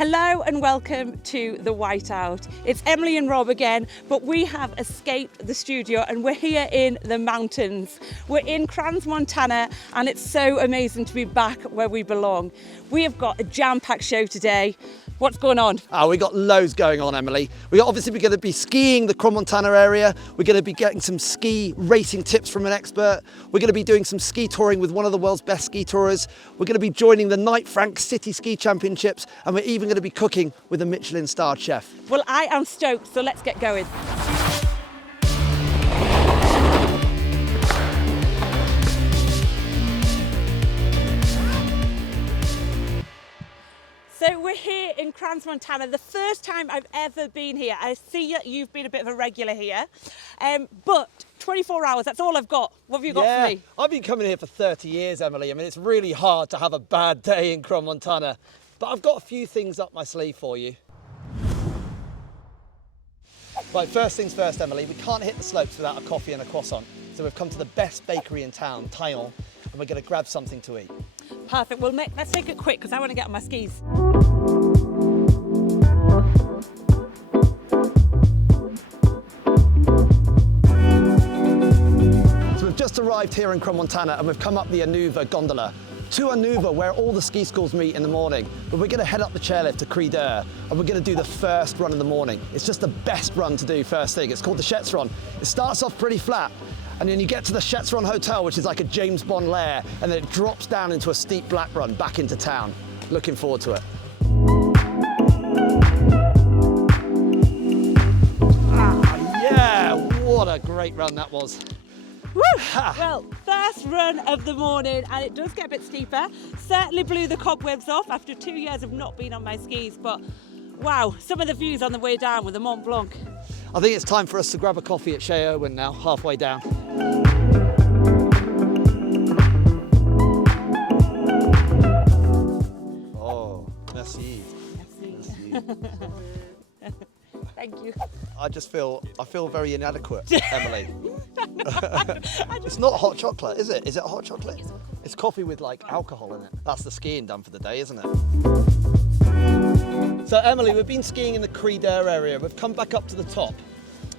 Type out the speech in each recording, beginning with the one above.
Hello and welcome to The Whiteout. It's Emily and Rob again, but we have escaped the studio and we're here in the mountains. We're in CRANS, Montana, and it's so amazing to be back where we belong. We have got a jam-packed show today. What's going on? We got loads going on, Emily. We're going to be skiing the Montana area. We're going to be getting some ski racing tips from an expert. We're going to be doing some ski touring with one of the world's best ski tourers. We're going to be joining the Knight Frank City Ski Championships, and we're even going to be cooking with a Michelin-starred chef. Well, I am stoked, so let's get going. So we're here in CRANS, Montana, the first time I've ever been here. I see that you've been a bit of a regular here, but 24 hours, that's all I've got. What have you got for me? I've been coming here for 30 years, Emily. I mean, it's really hard to have a bad day in CRANS, Montana, but I've got a few things up my sleeve for you. Right, first things first, Emily, we can't hit the slopes without a coffee and a croissant. So we've come to the best bakery in town, Taillon, and we're going to grab something to eat. Perfect. Well, let's make it quick because I want to get on my skis. So we've just arrived here in CRANS, Montana, and we've come up the Anuva gondola. To Anuva, where all the ski schools meet in the morning, but we're going to head up the chairlift to Cri d'Eur, and we're going to do the first run in the morning. It's just the best run to do first thing. It's called the Chetzeron. It starts off pretty flat, and then you get to the Chetzeron Hotel, which is like a James Bond lair, and then it drops down into a steep black run back into town. Looking forward to it. Yeah, what a great run that was. Woo! Well, first run of the morning, and it does get a bit steeper. Certainly blew the cobwebs off after 2 years of not being on my skis, but wow, some of the views on the way down with the Mont Blanc. I think it's time for us to grab a coffee at Chez Owen now, halfway down. Oh, merci. Thank you. I feel very inadequate, Emily. It's not hot chocolate, is it? Is it hot chocolate? It's coffee with like alcohol in it. That's the skiing done for the day, isn't it? So Emily, we've been skiing in the Cri d'Eur area. We've come back up to the top,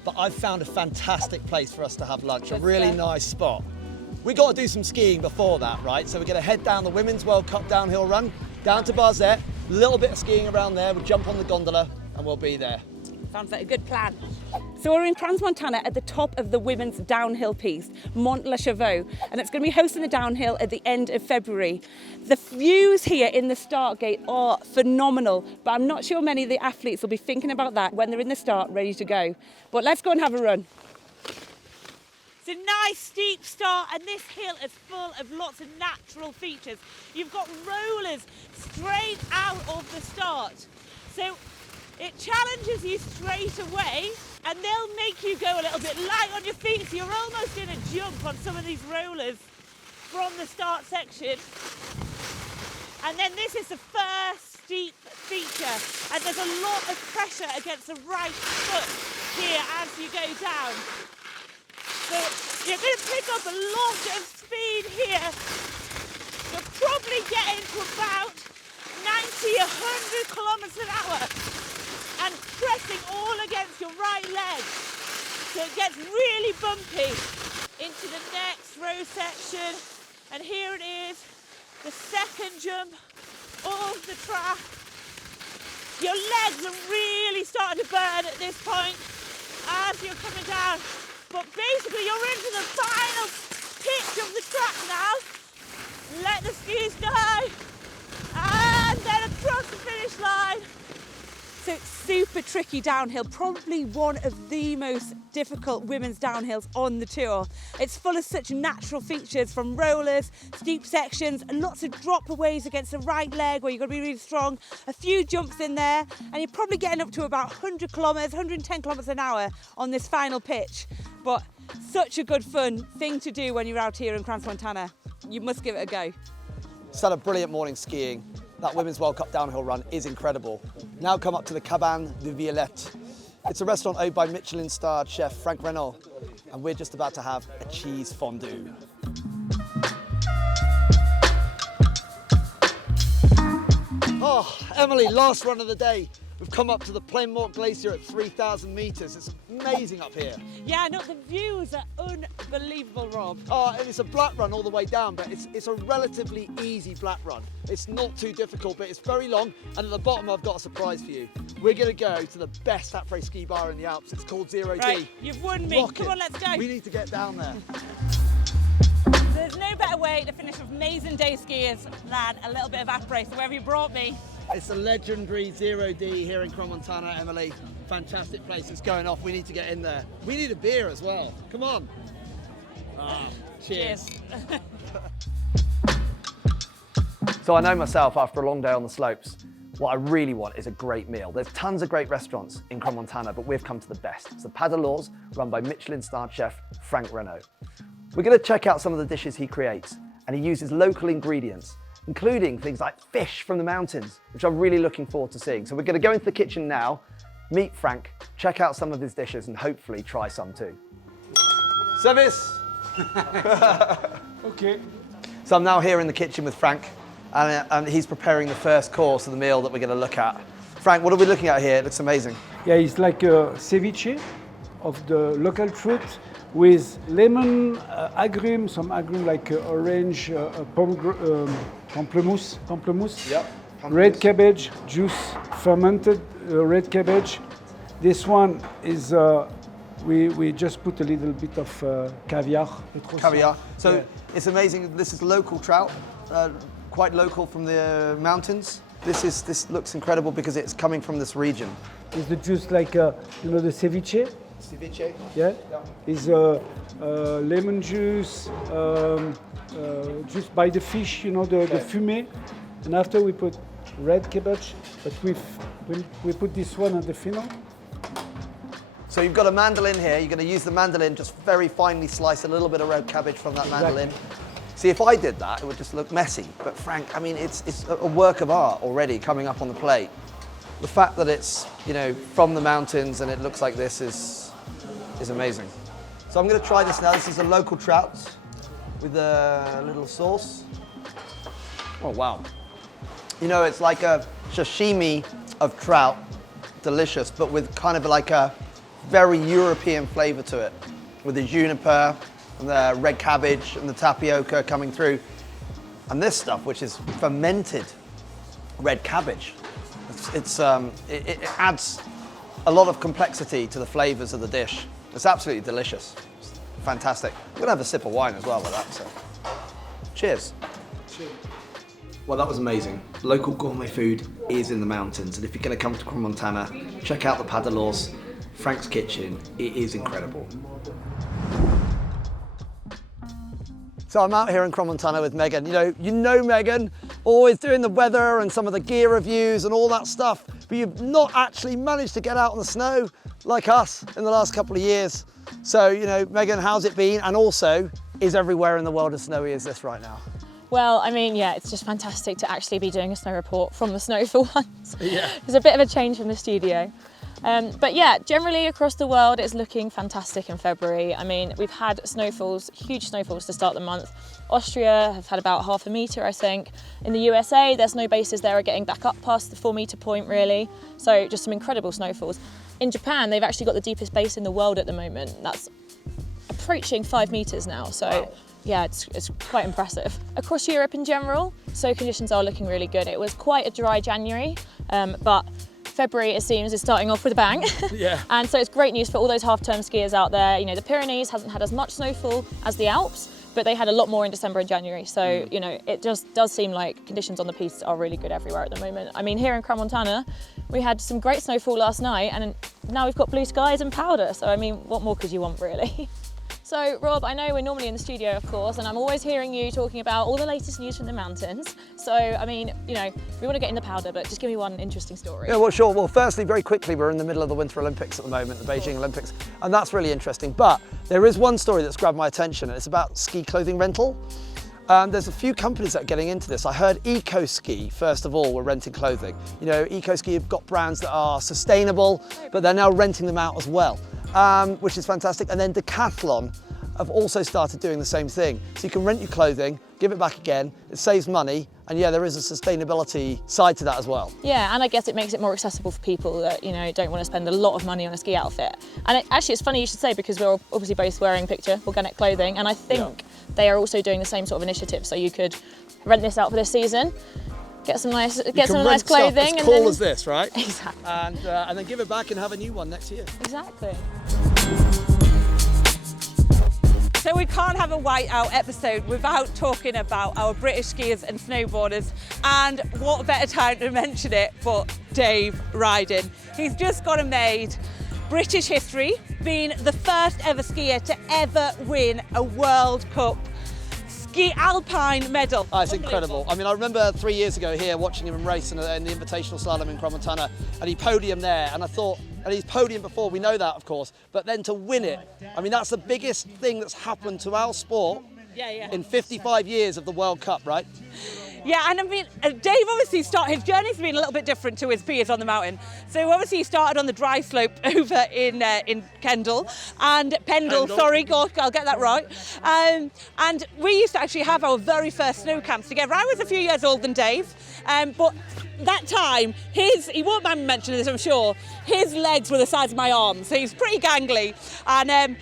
but I've found a fantastic place for us to have lunch, a really nice spot. We got to do some skiing before that, right? So we're going to head down the Women's World Cup downhill run, down to Barzette, a little bit of skiing around there. We'll jump on the gondola and we'll be there. Sounds like a good plan. So we're in CRANS, Montana at the top of the women's downhill piece, Mont Le Chevaux, and it's going to be hosting the downhill at the end of February. The views here in the start gate are phenomenal, but I'm not sure many of the athletes will be thinking about that when they're in the start, ready to go. But let's go and have a run. It's a nice steep start, and this hill is full of lots of natural features. You've got rollers straight out of the start. So it challenges you straight away, and they'll make you go a little bit light on your feet, so you're almost in a jump on some of these rollers from the start section. And then this is the first steep feature, and there's a lot of pressure against the right foot here as you go down. So you're going to pick up a lot of speed here. You'll probably get into about 90, 100 kilometers an hour. And pressing all against your right leg. So it gets really bumpy into the next row section. And here it is, the second jump off the track. Your legs are really starting to burn at this point as you're coming down. But basically you're into the final pitch of the track now. Let the skis go. And then across the finish line. So it's super tricky downhill, probably one of the most difficult women's downhills on the tour. It's full of such natural features, from rollers, steep sections, and lots of drop-aways against the right leg where you've got to be really strong, a few jumps in there, and you're probably getting up to about 100 kilometres, 110 kilometres an hour on this final pitch. But such a good fun thing to do when you're out here in CRANS, Montana. You must give it a go. It's had a brilliant morning skiing. That Women's World Cup downhill run is incredible. Now come up to the Cabane de Violette. It's a restaurant owned by Michelin-starred chef Frank Renaud, and we're just about to have a cheese fondue. Oh, Emily, last run of the day. We've come up to the Plainmort Glacier at 3,000 metres. It's amazing up here. Yeah, no, the views are unbelievable, Rob. Oh, and it's a black run all the way down, but it's a relatively easy black run. It's not too difficult, but it's very long. And at the bottom, I've got a surprise for you. We're going to go to the best après ski bar in the Alps. It's called 0D. Right, you've won me. Rock Come it. on, let's go. We need to get down there. There's no better way to finish with amazing day skiers than a little bit of après. So where have you brought me? It's the legendary 0D here in Crans-Montana, Emily. Fantastic place. It's going off. We need to get in there. We need a beer as well. Come on. Cheers. So I know myself, after a long day on the slopes, what I really want is a great meal. There's tons of great restaurants in Crans-Montana, but we've come to the best. It's the Pas de l'Ours, run by Michelin-starred chef Frank Renaud. We're going to check out some of the dishes he creates, and he uses local ingredients, including things like fish from the mountains, which I'm really looking forward to seeing. So we're going to go into the kitchen now, meet Frank, check out some of his dishes, and hopefully try some too. Service! Okay. So I'm now here in the kitchen with Frank, and he's preparing the first course of the meal that we're going to look at. Frank, what are we looking at here? It looks amazing. Yeah, it's like a ceviche of the local fruit with lemon, agrumes, some agrumes like orange, pamplemousse, Yep. red cabbage, juice, fermented red cabbage. This one is, we just put a little bit of caviar. Caviar. So Yeah. it's amazing. This is local trout, quite local from the mountains. This looks incredible because it's coming from this region. It's the juice like, the ceviche. Ceviche. Yeah, is lemon juice, juice by the fish, the fumé, and after we put red cabbage, but we put this one at the final. So you've got a mandolin here. You're going to use the mandolin, just very finely slice a little bit of red cabbage from that mandolin. See, if I did that, it would just look messy. But Frank, I mean, it's a work of art already coming up on the plate. The fact that it's, from the mountains and it looks like this is amazing. So I'm going to try this now. This is a local trout with a little sauce. Oh, wow. It's like a sashimi of trout, delicious, but with kind of like a very European flavor to it, with the juniper and the red cabbage and the tapioca coming through. And this stuff, which is fermented red cabbage, it adds a lot of complexity to the flavors of the dish. It's absolutely delicious. It's fantastic. I'm gonna have a sip of wine as well with that, so. Cheers. Cheers. Well, that was amazing. Local gourmet food is in the mountains, and if you're gonna come to Crans-Montana, check out the Pas de l'Ours, Frank's Kitchen. It is incredible. So I'm out here in Crans-Montana with Megan. You know Megan, always doing the weather and some of the gear reviews and all that stuff, but you've not actually managed to get out on the snow like us in the last couple of years. So, Megan, how's it been? And also, is everywhere in the world as snowy as this right now? Well, I mean, yeah, it's just fantastic to actually be doing a snow report from the snow for once. Yeah. It's a bit of a change from the studio. But yeah, generally across the world, it's looking fantastic in February. I mean, we've had snowfalls, huge snowfalls to start the month. Austria have had about 0.5 metre, I think. In the USA, their snow bases there are getting back up past the 4 metre point, really. So just some incredible snowfalls. In Japan, they've actually got the deepest base in the world at the moment. That's approaching 5 metres now. So wow. Yeah, it's quite impressive. Across Europe in general, snow conditions are looking really good. It was quite a dry January, but February, it seems, is starting off with a bang. Yeah. And so it's great news for all those half-term skiers out there. The Pyrenees hasn't had as much snowfall as the Alps, but they had a lot more in December and January. So, it just does seem like conditions on the piste are really good everywhere at the moment. I mean, here in Crans-Montana, we had some great snowfall last night, and now we've got blue skies and powder. So, I mean, what more could you want, really? So, Rob, I know we're normally in the studio, of course, and I'm always hearing you talking about all the latest news from the mountains. So, I mean, we want to get in the powder, but just give me one interesting story. Yeah, well, sure. Well, firstly, very quickly, we're in the middle of the Winter Olympics at the moment, the Beijing Olympics, and that's really interesting. But there is one story that's grabbed my attention, and it's about ski clothing rental. There's a few companies that are getting into this. I heard Eco Ski, first of all, were renting clothing. Eco Ski have got brands that are sustainable, but they're now renting them out as well, which is fantastic. And then Decathlon have also started doing the same thing. So you can rent your clothing, give it back again, it saves money, and yeah, there is a sustainability side to that as well. Yeah, and I guess it makes it more accessible for people that, you know, don't want to spend a lot of money on a ski outfit. And actually, it's funny you should say, because we're obviously both wearing picture organic clothing, and I think they are also doing the same sort of initiative. So you could rent this out for this season, get some nice clothing, as cool as this, right? Exactly. And then give it back and have a new one next year. Exactly. So we can't have a whiteout episode without talking about our British skiers and snowboarders, and what better time to mention it but Dave Ryden. He's just got a made British history, being the first ever skier to ever win a World Cup ski alpine medal. Oh, it's incredible. I mean, I remember 3 years ago here watching him race in the Invitational Slalom in Crans, and he podiumed there, and I thought, and he's podiumed before, we know that of course, but then to win it, I mean, that's the biggest thing that's happened to our sport in 55 years of the World Cup, right? Yeah, and I mean, Dave obviously his journey's been a little bit different to his peers on the mountain. So obviously he started on the dry slope over in Kendal and Pendle. Sorry, God, I'll get that right. And we used to actually have our very first snow camps together. I was a few years older than Dave, but that time, he won't mind me mentioning this, I'm sure, his legs were the size of my arms, so he's pretty gangly. And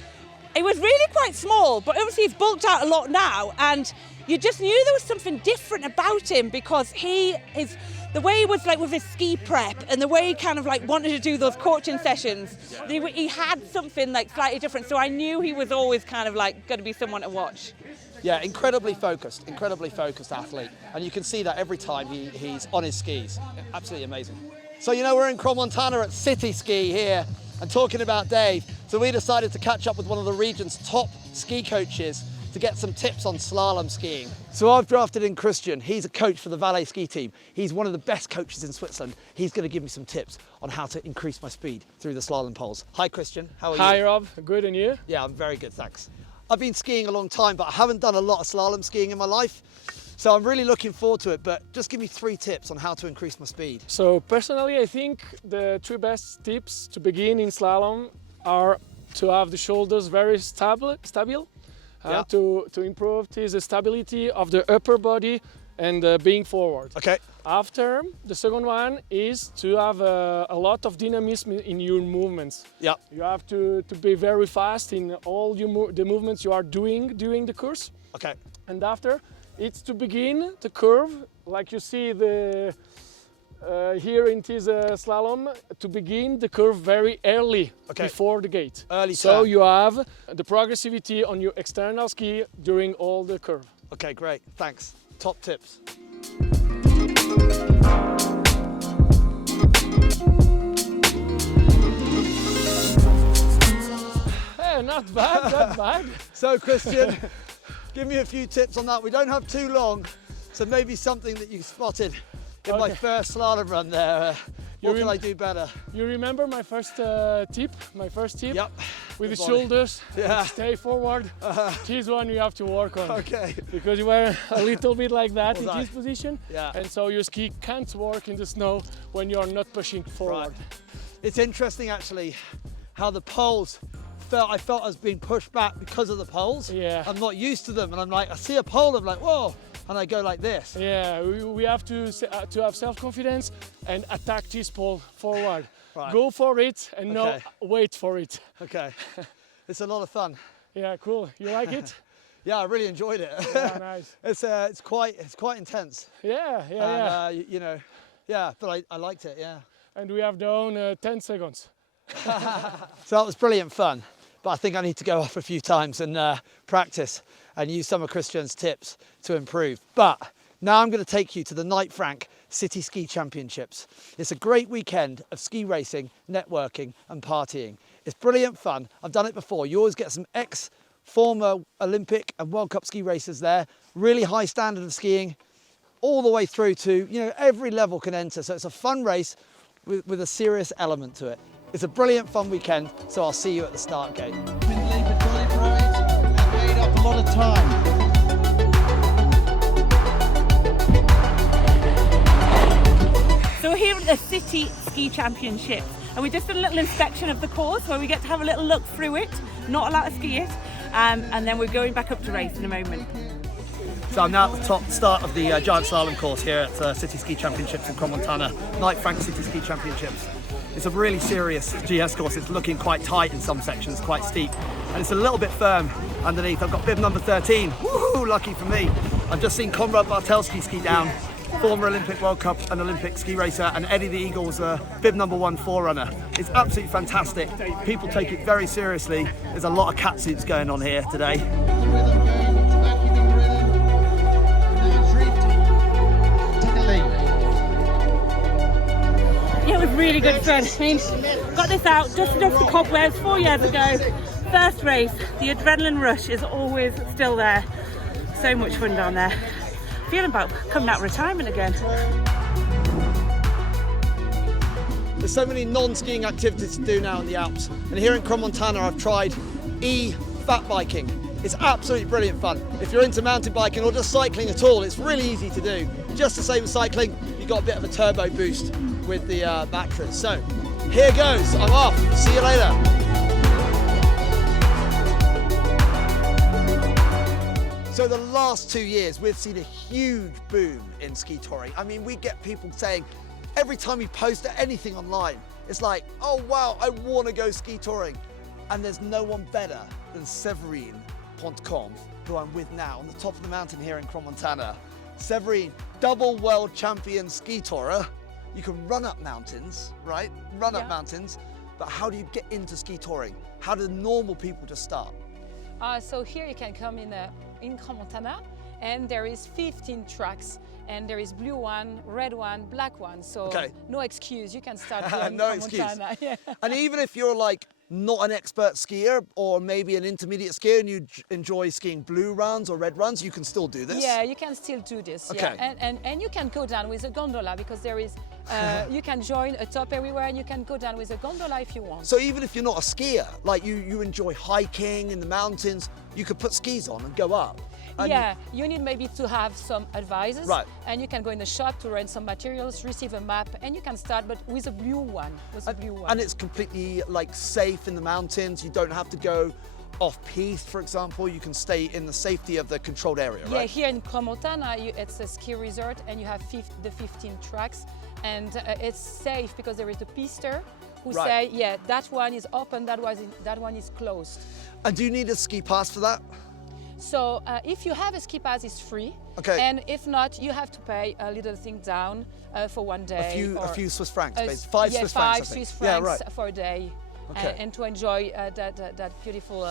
he was really quite small, but obviously he's bulked out a lot now, and you just knew there was something different about him, because the way he was like with his ski prep and the way he kind of like wanted to do those coaching sessions, he had something like slightly different. So I knew he was always kind of like going to be someone to watch. Yeah, incredibly focused athlete. And you can see that every time he's on his skis. Absolutely amazing. So, you know, we're in Crans at City Ski here and talking about Dave. So we decided to catch up with one of the region's top ski coaches to get some tips on slalom skiing. So I've drafted in Christian. He's a coach for the Valais ski team. He's one of the best coaches in Switzerland. He's going to give me some tips on how to increase my speed through the slalom poles. Hi Christian, how are you? Hi Rob, good, and you? Yeah, I'm very good, thanks. I've been skiing a long time, but I haven't done a lot of slalom skiing in my life. So I'm really looking forward to it, but just give me 3 tips on how to increase my speed. So personally, I think the 3 best tips to begin in slalom are to have the shoulders very stable, to improve the stability of the upper body and being forward. Okay. After, the second one is to have a lot of dynamism in your movements. Yeah. You have to be very fast in all the movements you are doing during the course. Okay. And after, it's to begin the curve, like you see here in this slalom, to begin the curve very early before the gate. Early so turn. you have the progressivity on your external ski during all the curve. Okay, great, thanks. Top tips. Hey, not bad, not bad. So Christian, give me a few tips on that. We don't have too long, so maybe something that you spotted in my first slalom run there. What can I do better? You remember my first tip? Yep. With the shoulders, yeah. Stay forward. This one you have to work on. Okay. Because you were a little bit like that in this position. Yeah. And so your ski can't work in the snow when you're not pushing forward. Right. It's interesting actually how the poles I felt I was being pushed back because of the poles. Yeah. I'm not used to them, and I'm like, I see a pole, I'm like, whoa, and I go like this. Yeah, we have to have self-confidence and attack this pole forward. Right. Go for it and not wait for it. Okay, it's a lot of fun. Yeah, cool. You like it? Yeah, I really enjoyed it. Yeah, nice. It's quite intense. Yeah. You know, yeah, but I liked it. Yeah. And we have done 10 seconds. So that was brilliant fun. But I think I need to go off a few times and practice and use some of Christian's tips to improve. But now I'm going to take you to the Knight Frank City Ski Championships. It's a great weekend of ski racing, networking and partying. It's brilliant fun. I've done it before. You always get some ex-former Olympic and World Cup ski racers there. Really high standard of skiing all the way through to, you know, every level can enter. So it's a fun race with a serious element to it. It's a brilliant fun weekend, so I'll see you at the start gate. Made up a lot of time. So we're here at the City Ski Championships, and we just did a little inspection of the course where we get to have a little look through it. Not allowed to ski it. and then we're going back up to race in a moment. So I'm now at the start of the giant slalom course here at City Ski Championships in Crans-Montana, Knight Frank City Ski Championships. It's a really serious GS course. It's looking quite tight in some sections, quite steep, and it's a little bit firm underneath. I've got bib number 13. Woohoo, lucky for me. I've just seen Konrad Bartelski ski down, former Olympic World Cup and Olympic ski racer, and Eddie the Eagle's bib number 1 forerunner. It's absolutely fantastic. People take it very seriously. There's a lot of catsuits going on here today. Yeah, it was really good fun. I mean, got this out, dusted off the cobwebs 4 years ago. First race, the adrenaline rush is always still there. So much fun down there. Feeling about coming out of retirement again. There's so many non-skiing activities to do now in the Alps. And here in Crans-Montana, I've tried fat biking. It's absolutely brilliant fun. If you're into mountain biking or just cycling at all, it's really easy to do. Just the same as cycling, you've got a bit of a turbo boost with the batteries. So here goes, I'm off. See you later. So the last 2 years, we've seen a huge boom in ski touring. I mean, we get people saying, every time you post anything online, it's like, oh wow, I want to go ski touring. And there's no one better than Séverine Pontcombe, who I'm with now on the top of the mountain here in Crans-Montana. Séverine, double world champion ski tourer. You can run up mountains, right? Run up mountains, but how do you get into ski touring? How do normal people just start? So here you can come in Crans-Montana, and there is 15 tracks, and there is blue one, red one, black one. So no excuse, you can start here in No Crans-Montana. excuse. And even if you're like not an expert skier or maybe an intermediate skier and you enjoy skiing blue runs or red runs, you can still do this? Yeah, you can still do this. Okay. Yeah. And you can go down with a gondola because there is, you can join a top everywhere and you can go down with a gondola if you want. So even if you're not a skier, like you enjoy hiking in the mountains, you could put skis on and go up. Yeah, you need maybe to have some advices, right? And you can go in the shop to rent some materials, receive a map, and you can start, but with a blue one. And it's completely like safe in the mountains. You don't have to go off-piste, for example. You can stay in the safety of the controlled area, right? Yeah, here in Crans-Montana, it's a ski resort, and you have the 15 tracks, and it's safe because there is the pister who say, yeah, that one is open, that one is closed. And do you need a ski pass for that? So if you have a ski pass, it's free. Okay. And if not, you have to pay a little thing down for 1 day. A few Swiss francs, five Swiss francs, Swiss francs right. for a day. Okay. And to enjoy that beautiful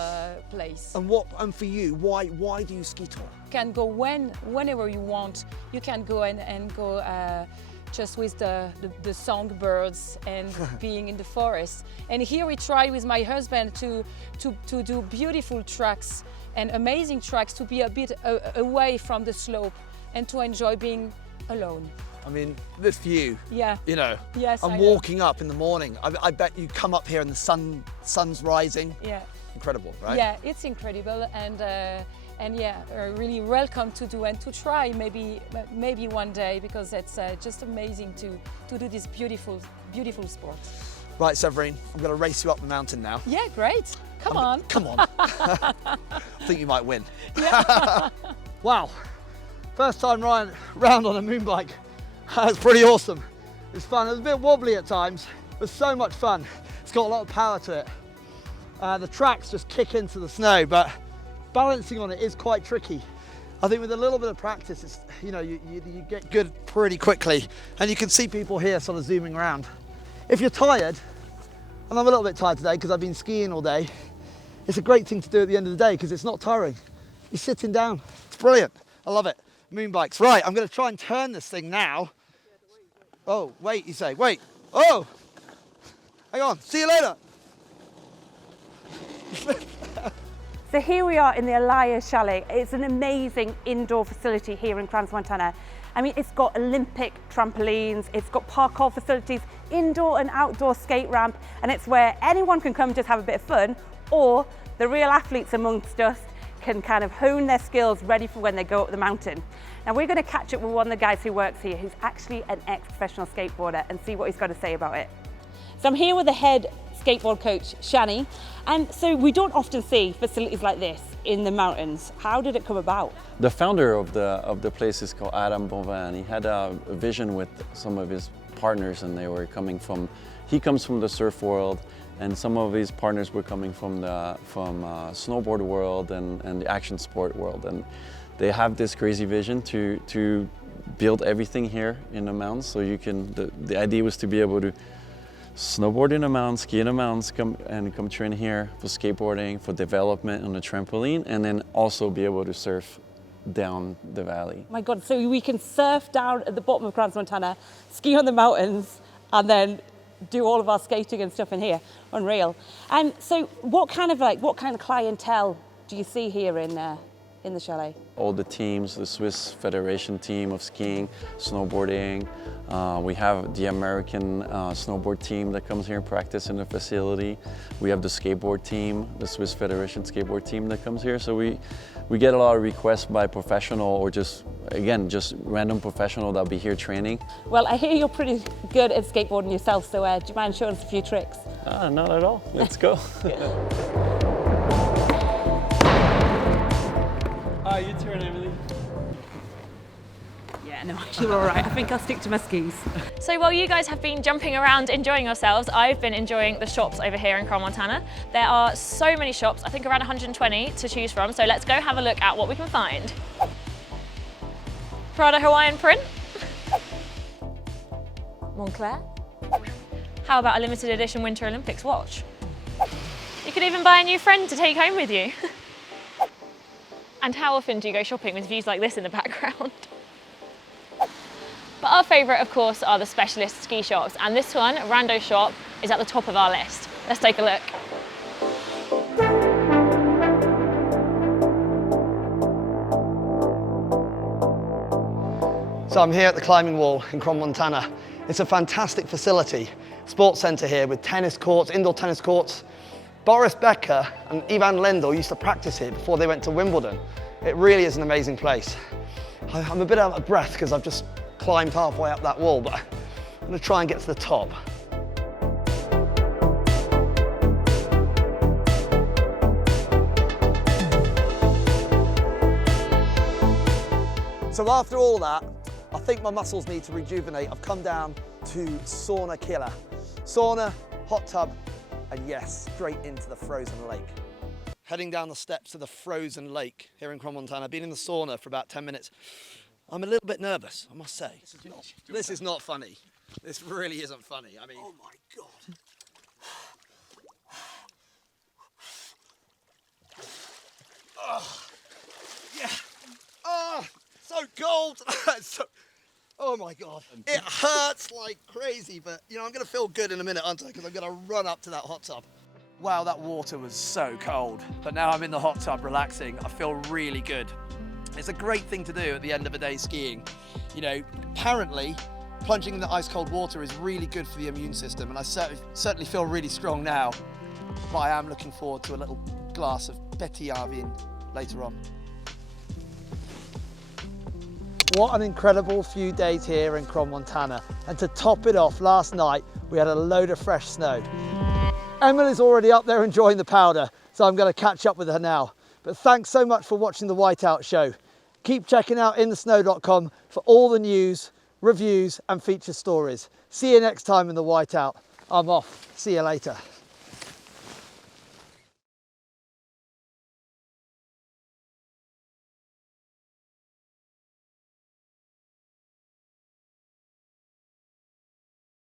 place. And for you, why do you ski tour? You can go whenever you want. You can go and go just with the songbirds and being in the forest. And here we try with my husband to do beautiful tracks and amazing tracks, to be a bit away from the slope and to enjoy being alone. I mean, this view, you know, yes, I'm walking up in the morning. I bet you come up here and the sun's rising. Yeah. Incredible, right? Yeah, it's incredible, and yeah, really welcome to do and to try maybe one day, because it's just amazing to do this beautiful sport. Right, Séverine, I'm going to race you up the mountain now. Yeah, great. Come on. Come on. I think you might win. Yeah. Wow. First time round on a moon bike. That's pretty awesome. It's fun. It was a bit wobbly at times, but so much fun. It's got a lot of power to it. The tracks just kick into the snow, but balancing on it is quite tricky. I think with a little bit of practice, it's, you know, you get good pretty quickly, and you can see people here sort of zooming around. If you're tired, and I'm a little bit tired today because I've been skiing all day, it's a great thing to do at the end of the day because it's not tiring. You're sitting down. It's brilliant. I love it. Moon bikes. Right, I'm going to try and turn this thing now. Oh, wait, you say. Wait. Oh! Hang on. See you later. So here we are in the Alaya Chalet. It's an amazing indoor facility here in Crans-Montana. I mean, it's got Olympic trampolines, it's got parkour facilities, indoor and outdoor skate ramp, and it's where anyone can come just have a bit of fun, or the real athletes amongst us can kind of hone their skills ready for when they go up the mountain. Now we're going to catch up with one of the guys who works here, who's actually an ex-professional skateboarder, and see what he's got to say about it. So I'm here with the head skateboard coach, Shani. And so we don't often see facilities like this in the mountains. How did it come about? The founder of the place is called Adam Bonvin. He had a vision with some of his partners, and they were coming from, he comes from the surf world, and some of his partners were coming from the snowboard world and the action sport world. And they have this crazy vision to build everything here in the mountains. So you can, the idea was to be able to snowboard in the mountains, ski in the mountains, come train here for skateboarding, for development on the trampoline, and then also be able to surf down the valley. My God, so we can surf down at the bottom of CRANS, Montana, ski on the mountains, and then do all of our skating and stuff in here. Unreal. And so what kind of clientele do you see here in the chalet? All the teams, the Swiss Federation team of skiing, snowboarding. We have the American snowboard team that comes here and practice in the facility. We have the skateboard team, the Swiss Federation skateboard team that comes here. So we get a lot of requests by professional or just random professional that'll be here training. Well, I hear you're pretty good at skateboarding yourself, so do you mind showing us a few tricks? Not at all. Let's go. You turn, Emily. Yeah, no, you're all right. I think I'll stick to my skis. So while you guys have been jumping around enjoying yourselves, I've been enjoying the shops over here in CRANS, Montana. There are so many shops, I think around 120 to choose from, so let's go have a look at what we can find. Prada Hawaiian print. Montclair. How about a limited edition Winter Olympics watch? You could even buy a new friend to take home with you. And how often do you go shopping with views like this in the background? But our favourite, of course, are the specialist ski shops, and this one, Rando Shop, is at the top of our list. Let's take a look. So I'm here at the climbing wall in CRANS, Montana. It's a fantastic facility, sports centre here with tennis courts, indoor tennis courts. Boris Becker and Ivan Lendl used to practice here before they went to Wimbledon. It really is an amazing place. I'm a bit out of breath because I've just climbed halfway up that wall, but I'm going to try and get to the top. So after all that, I think my muscles need to rejuvenate. I've come down to Sauna Killer. Sauna, hot tub, and yes, straight into the frozen lake. Heading down the steps to the frozen lake here in CRANS, Montana. Been in the sauna for about 10 minutes. I'm a little bit nervous, I must say. This is not funny. This really isn't funny. I mean, oh my God. Oh, yeah. Oh, so cold. Oh my God. It hurts like crazy, but you know, I'm gonna feel good in a minute, aren't I? Because I'm gonna run up to that hot tub. Wow, that water was so cold. But now I'm in the hot tub relaxing. I feel really good. It's a great thing to do at the end of a day skiing. You know, apparently plunging in the ice cold water is really good for the immune system, and I certainly feel really strong now. But I am looking forward to a little glass of Petit Arvin later on. What an incredible few days here in CRANS, Montana. And to top it off, last night we had a load of fresh snow. Emily's already up there enjoying the powder, so I'm going to catch up with her now. But thanks so much for watching the Whiteout Show. Keep checking out InTheSnow.com for all the news, reviews and feature stories. See you next time in the Whiteout. I'm off. See you later.